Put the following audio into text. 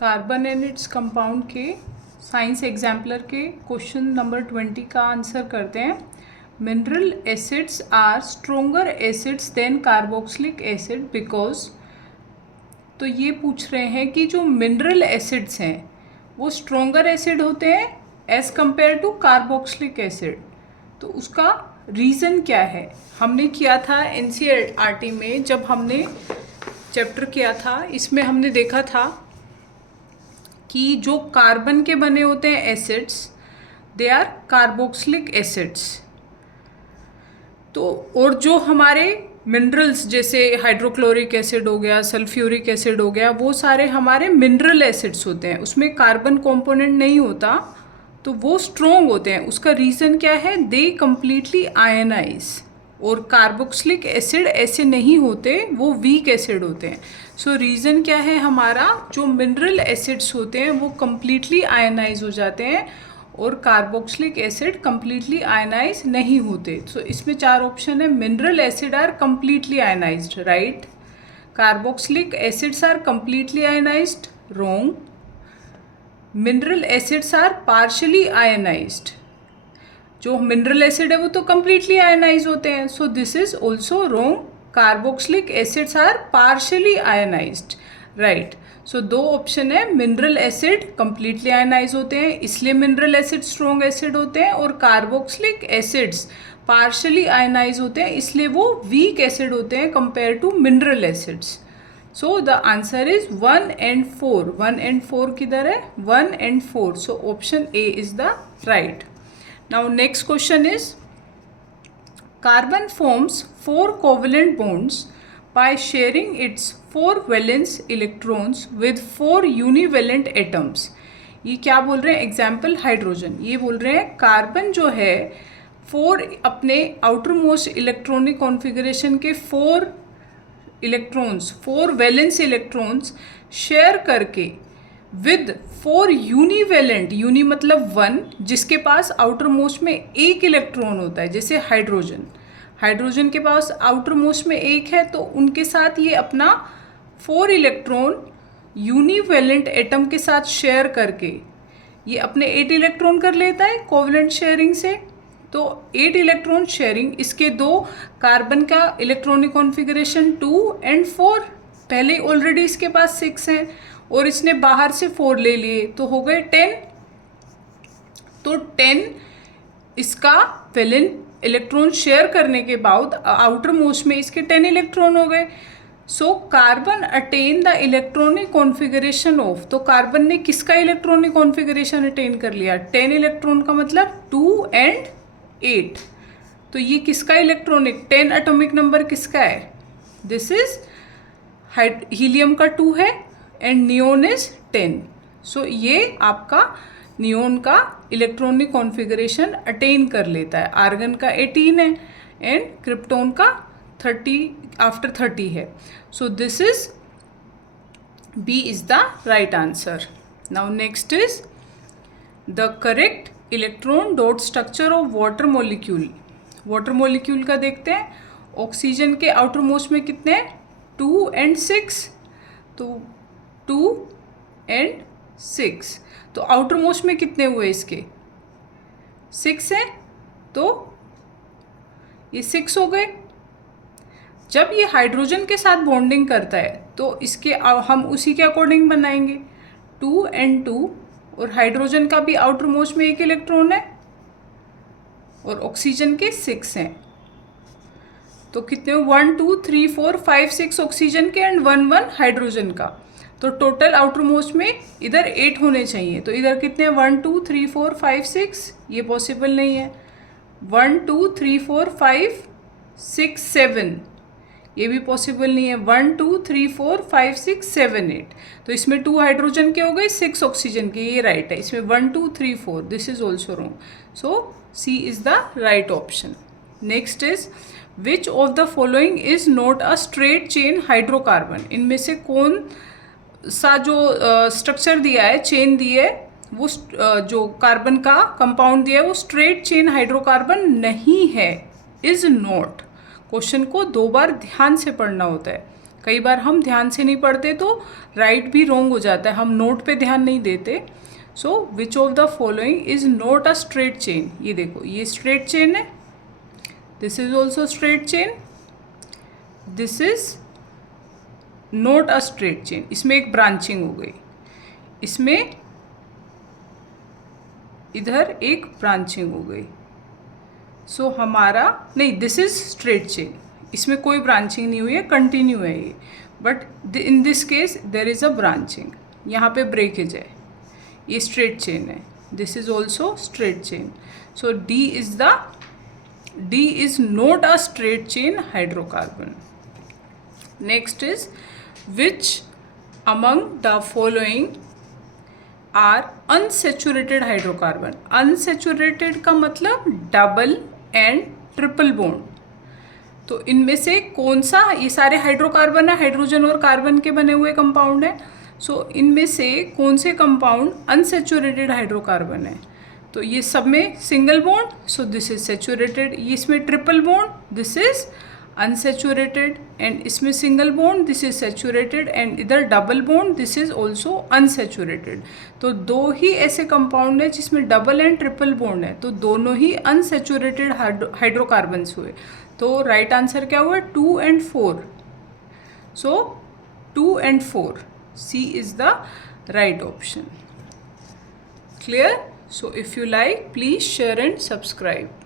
Carbon and its compound के science exemplar के question number 20 का आंसर करते हैं। Mineral acids are stronger acids than carboxylic acid because, तो ये पूछ रहे हैं कि जो मिनरल एसिड्स हैं वो स्ट्रोंगर एसिड होते हैं as compare to carboxylic acid. तो उसका रीज़न क्या है? हमने किया था एनसीईआरटी में, जब हमने चैप्टर किया था इसमें हमने देखा था कि जो कार्बन के बने होते हैं acids they are carboxylic acids. तो और जो हमारे मिनरल्स जैसे हाइड्रोक्लोरिक एसिड हो गया, सल्फ्यूरिक एसिड हो गया, वो सारे हमारे मिनरल एसिड्स होते हैं, उसमें कार्बन कंपोनेंट नहीं होता, तो वो स्ट्रोंग होते हैं। उसका रीज़न क्या है? They completely ionise. और कार्बोक्सिलिक एसिड ऐसे नहीं होते, वो वीक एसिड होते हैं। सो रीज़न क्या है हमारा? जो मिनरल एसिड्स होते हैं वो कम्प्लीटली आयनाइज हो जाते हैं और कार्बोक्सिलिक एसिड कम्प्लीटली आयनाइज नहीं होते। सो इसमें 4 ऑप्शन है। Mineral acid are completely ionised, right. Carboxylic acids are completely ionised, wrong. Mineral acids are partially ionised. जो मिनरल एसिड है वो तो कम्प्लीटली आयनाइज होते हैं, so this is also wrong. Carboxylic acids are partially ionised, right. So 2 option है। Mineral acid completely ionise होते हैं इसलिए मिनरल एसिड स्ट्रॉन्ग एसिड होते हैं, और कार्बोक्सिलिक एसिड्स पार्शली आयनाइज होते हैं इसलिए वो वीक एसिड होते हैं compare to mineral acids. So the answer is 1 and 4। 1 and 4 किधर है? 1 and 4। So option A is the right. Now next question is, carbon forms 4 covalent bonds by sharing its 4 valence electrons with 4 univalent atoms। ये क्या बोल रहे हैं? Example hydrogen. ये बोल रहे हैं कार्बन जो है 4 अपने आउटर मोस्ट इलेक्ट्रॉनिक कॉन्फ़िगरेशन के 4 इलेक्ट्रॉन्स, 4 वैलेंस इलेक्ट्रॉन्स शेयर करके विद 4 यूनिवेलेंट, यूनि मतलब 1, जिसके पास आउटर मोस्ट में एक इलेक्ट्रॉन होता है, जैसे हाइड्रोजन। हाइड्रोजन के पास आउटर मोस्ट में एक है, तो उनके साथ ये अपना 4 इलेक्ट्रॉन यूनिवेलेंट एटम के साथ शेयर करके ये अपने 8 इलेक्ट्रॉन कर लेता है कोवेलेंट शेयरिंग से। तो 8 इलेक्ट्रॉन शेयरिंग, इसके 2 कार्बन का इलेक्ट्रॉनिक कॉन्फ़िगरेशन 2 and 4, पहले ऑलरेडी इसके पास 6 हैं और इसने बाहर से 4 ले लिए, तो हो गए 10। तो 10 इसका वैलेंट इलेक्ट्रॉन शेयर करने के बाद आउटर मोस्ट में इसके 10 इलेक्ट्रॉन हो गए। So carbon attain the electronic configuration of, तो कार्बन ने किसका इलेक्ट्रॉनिक कॉन्फ़िगरेशन अटेन कर लिया? 10 इलेक्ट्रॉन का मतलब 2 and 8। तो ये किसका इलेक्ट्रॉनिक 10 एटॉमिक नंबर किसका है? दिस इज हीलियम का 2 है एंड नियोन इज 10। सो ये आपका नियोन का इलेक्ट्रॉनिक कॉन्फ़िगरेशन अटेन कर लेता है। आर्गन का 18 है एंड क्रिप्टोन का 30 आफ्टर 30 है। So this is b is the right answer. Now next is the correct electron dot structure of water molecule. Water molecule का देखते हैं। ऑक्सीजन के आउटर मोस्ट में कितने हैं? 2 and 6। तो 2 and 6, तो आउटर मोस्ट में कितने हुए इसके? 6 हैं, तो ये 6 हो गए। जब ये हाइड्रोजन के साथ बॉन्डिंग करता है तो इसके हम उसी के अकॉर्डिंग बनाएंगे। 2 and 2, और हाइड्रोजन का भी आउटर मोस्ट में एक इलेक्ट्रॉन है और ऑक्सीजन के 6 हैं, तो कितने? 1 2 3 4 5 6 ऑक्सीजन के एंड 1 1 हाइड्रोजन का। तो टोटल आउटर मोस्ट में इधर 8 होने चाहिए, तो इधर कितने? 1 2 3 4 5 6। ये पॉसिबल नहीं है। 1 2 3 4 5 6 7, ये भी पॉसिबल नहीं है। 1 2 3 4 5 6 7 8, तो इसमें 2 हाइड्रोजन के हो गए, 6 ऑक्सीजन के, ये राइट है। इसमें 1 2 3 4, this is also wrong. So c is the right option. Next is, which of the following is not a straight chain hydrocarbon. इनमें से कौन सा जो स्ट्रक्चर दिया है, चेन दी है, वो जो कार्बन का कंपाउंड दिया है वो स्ट्रेट चेन हाइड्रोकार्बन नहीं है? Is not. क्वेश्चन को 2 बार ध्यान से पढ़ना होता है। कई बार हम ध्यान से नहीं पढ़ते तो राइट भी रॉन्ग हो जाता है, हम नोट पे ध्यान नहीं देते. So which of the following is not a straight chain. ये देखो, ये स्ट्रेट चेन है, this is also straight chain, this is not a straight chain. इसमें एक ब्रांचिंग हो गई, इसमें इधर एक ब्रांचिंग हो गई. सो हमारा नहीं, दिस इज स्ट्रेट चेन, इसमें कोई ब्रांचिंग नहीं हुई है, कंटिन्यू है ये. But in this case there is a branching, यहाँ पे ब्रेकेज है. ये स्ट्रेट चेन है, this is also straight chain. So d is not a straight chain hydrocarbon. Next is which among the following are unsaturated hydrocarbon. Unsaturated का मतलब double and triple bond. तो इनमें से कौन सा, ये सारे हाइड्रोकार्बन है, हाइड्रोजन और कार्बन के बने हुए कंपाउंड है. सो इनमें से कौन से कंपाउंड अनसेचुरेटेड हाइड्रोकार्बन है. तो ये सब में single bond, so this is saturated. इसमें triple bond, this is unsaturated. And इसमें single bond, this is saturated. And इधर double bond, this is also unsaturated. तो दो ही ऐसे कंपाउंड है जिसमें डबल एंड ट्रिपल बॉन्ड है, तो दोनों ही अनसेचुरेटेड हाइड्रोकार्बन्स हुए. तो राइट आंसर क्या हुआ, 2 and 4. So 2 and 4, C is the right option. Clear? So if you like, please share and subscribe.